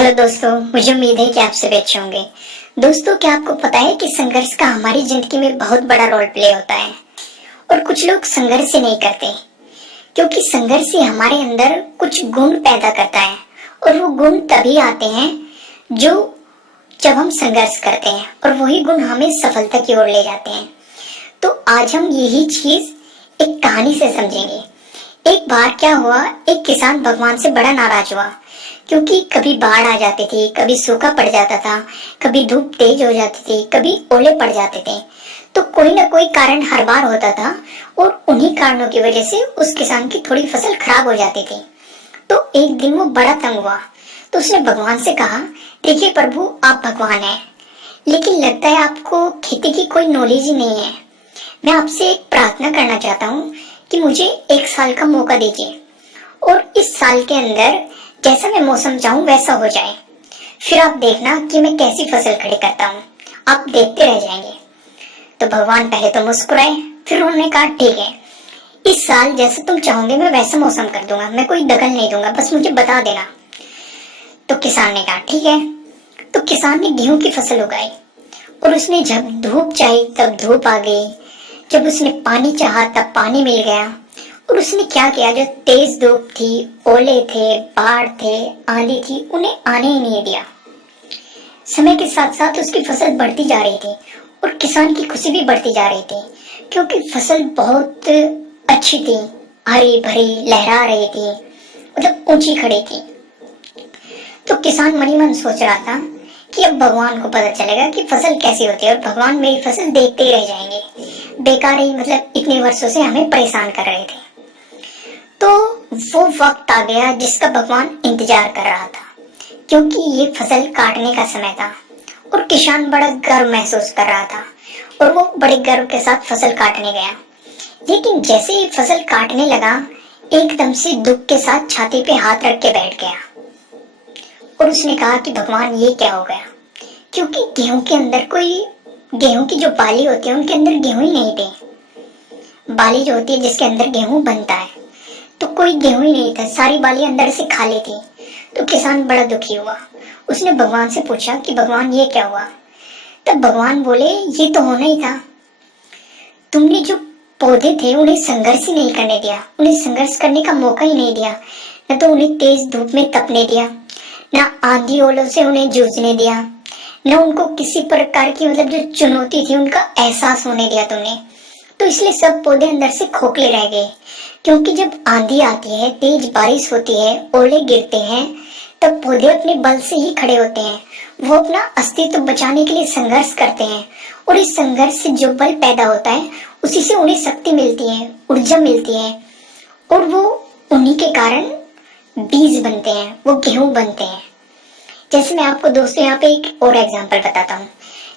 Hello दोस्तों, मुझे उम्मीद है कि आप सभी अच्छे होंगे। दोस्तों, क्या आपको पता है कि संघर्ष का हमारी जिंदगी में बहुत बड़ा रोल प्ले होता है और कुछ लोग संघर्ष ही नहीं करते क्योंकि संघर्ष ही हमारे अंदर कुछ गुण पैदा करता है और वो गुण तभी आते हैं जो जब हम संघर्ष करते हैं और वही गुण हमें सफलता की ओर ले जाते हैं। तो आज हम यही चीज एक कहानी से समझेंगे। एक बार क्या हुआ, एक किसान भगवान से बड़ा नाराज हुआ क्योंकि कभी बाढ़ आ जाती थी, कभी सूखा पड़ जाता था, कभी धूप तेज हो जाती थी, कभी ओले पड़ जाते थे। तो कोई ना कोई कारण हर बार होता था और उन्हीं कारणों की वजह से उस किसान की थोड़ी फसल खराब हो जाती थी। तो एक दिन वो बड़ा तंग हुआ, तो उसने भगवान से कहा, देखिए प्रभु, आप भगवान हैं, लेकिन लगता है आपको खेती की कोई नॉलेज ही नहीं है। मैं आपसे एक प्रार्थना करना चाहता हूँ कि मुझे 1 साल का मौका दीजिए और इस साल के अंदर जैसा मैं मौसम चाहूँ वैसा हो जाए। फिर आप देखना कि मैं कैसी फसल खड़ी करता हूँ, आप देखते रह जाएंगे। तो भगवान पहले तो मुस्कुराए, फिर उन्होंने कहा, ठीक है, इस साल जैसा तुम चाहोगे मैं वैसा मौसम कर दूंगा, मैं कोई दखल नहीं दूंगा, बस मुझे बता देना। तो किसान ने कहा, ठीक है। तो किसान ने गेहूं की फसल उगाई और उसने जब धूप चाही तब धूप आ गई, जब उसने पानी चाहा तब पानी मिल गया। और उसने क्या किया, जो तेज धूप थी, ओले थे, बाढ़ थे, आंधी थी, उन्हें आने ही नहीं दिया। समय के साथ साथ उसकी फसल बढ़ती जा रही थी और किसान की खुशी भी बढ़ती जा रही थी क्योंकि फसल बहुत अच्छी थी, हरी भरी लहरा रही थी, मतलब ऊंची खड़ी थी। तो किसान मन ही मन सोच रहा था कि अब भगवान को पता चलेगा कि फसल कैसी होती है और भगवान मेरी फसल देखते ही रह जाएंगे, बेकार ही, मतलब इतने वर्षों से हमें परेशान कर रहे थे। तो वो वक्त आ गया जिसका भगवान इंतजार कर रहा था क्योंकि ये फसल काटने का समय था और किसान बड़ा गर्व महसूस कर रहा था और वो बड़े गर्व के साथ फसल काटने गया। लेकिन जैसे ही फसल काटने लगा, एकदम से दुख के साथ छाती पे हाथ रख के बैठ गया और उसने कहा कि भगवान, ये क्या हो गया, क्योंकि गेहूं के अंदर गेहूं की जो बाली होती है उनके अंदर गेहूं ही नहीं थे। बाली जो होती है जिसके अंदर गेहूं बनता है, तो कोई गेहूं ही नहीं था, सारी बाली अंदर से खाली थी। तो किसान बड़ा दुखी हुआ, उसने भगवान से पूछा कि भगवान, ये क्या हुआ। तब भगवान बोले, ये तो होना ही था, तुमने जो पौधे थे उन्हें संघर्ष ही नहीं करने दिया, उन्हें संघर्ष करने का मौका ही नहीं दिया, न तो उन्हें तेज धूप में तपने दिया, न आंधी ओलों से उन्हें जूझने दिया, न उनको किसी प्रकार की, मतलब जो चुनौती थी उनका एहसास होने दिया तुमने। तो इसलिए सब पौधे अंदर से खोखले रह गए क्योंकि जब आंधी आती है, तेज बारिश होती है, ओले गिरते हैं, तब पौधे अपने बल से ही खड़े होते हैं। वो अपना अस्तित्व बचाने के लिए संघर्ष करते हैं और इस संघर्ष से जो बल पैदा होता है उसी से उन्हें शक्ति मिलती है, ऊर्जा मिलती है और वो उन्हीं के कारण बीज बनते हैं, वो गेहूं बनते हैं। जैसे मैं आपको दोस्तों यहाँ पे एक और एग्जांपल बताता हूँ।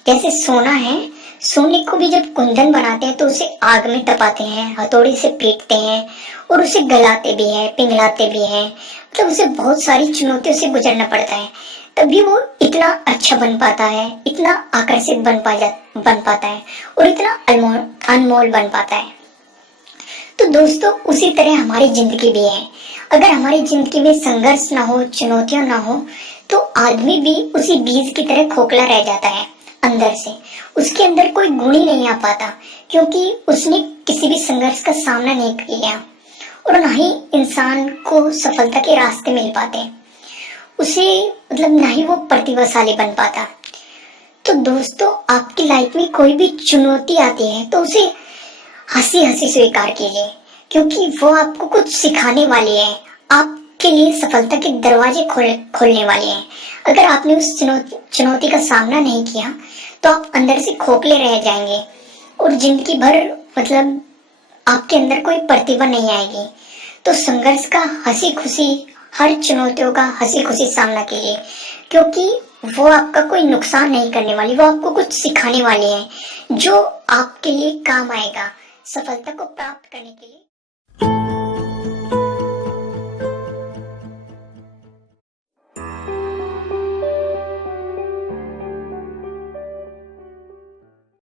जैसे सोना है, सोने को भी जब कुंदन बनाते हैं तो उसे आग में तपाते हैं, हथौड़ी से पीटते हैं और उसे गलाते भी हैं, पिघलाते भी हैं, मतलब उसे बहुत सारी चुनौतियों से गुजरना पड़ता है, तभी वो इतना अच्छा बन पाता है, इतना आकर्षित बन पाता है और इतना अनमोल बन पाता है। तो दोस्तों, उसी तरह हमारी जिंदगी भी है। अगर हमारी जिंदगी में संघर्ष ना हो, चुनौतियां ना हो, तो आदमी भी उसी बीज की तरह खोखला रह जाता है अंदर से। उसके अंदर कोई गुण ही नहीं आ पाता क्योंकि उसने किसी भी संघर्ष का सामना नहीं किया और ना ही इंसान को सफलता के रास्ते मिल पाते, उसे, मतलब ना ही वो प्रतिभाशाली बन पाता। तो दोस्तों, आपकी लाइफ में कोई भी चुनौती आती है तो उसे हंसी हंसी स्वीकार कीजिए क्योंकि वो आपको कुछ सिखाने वाली है, आपके लिए सफलता के दरवाजे खोलने वाली है। अगर आपने उस चुनौती का सामना नहीं किया तो आप अंदर से खोखले रह जाएंगे और जिंदगी भर, मतलब आपके अंदर कोई प्रतिभा नहीं आएगी। तो संघर्ष का हंसी खुशी, हर चुनौतियों का हंसी खुशी सामना कीजिए क्योंकि वो आपका कोई नुकसान नहीं करने वाली, वो आपको कुछ सिखाने वाली है जो आपके लिए काम आएगा सफलता को प्राप्त करने के लिए।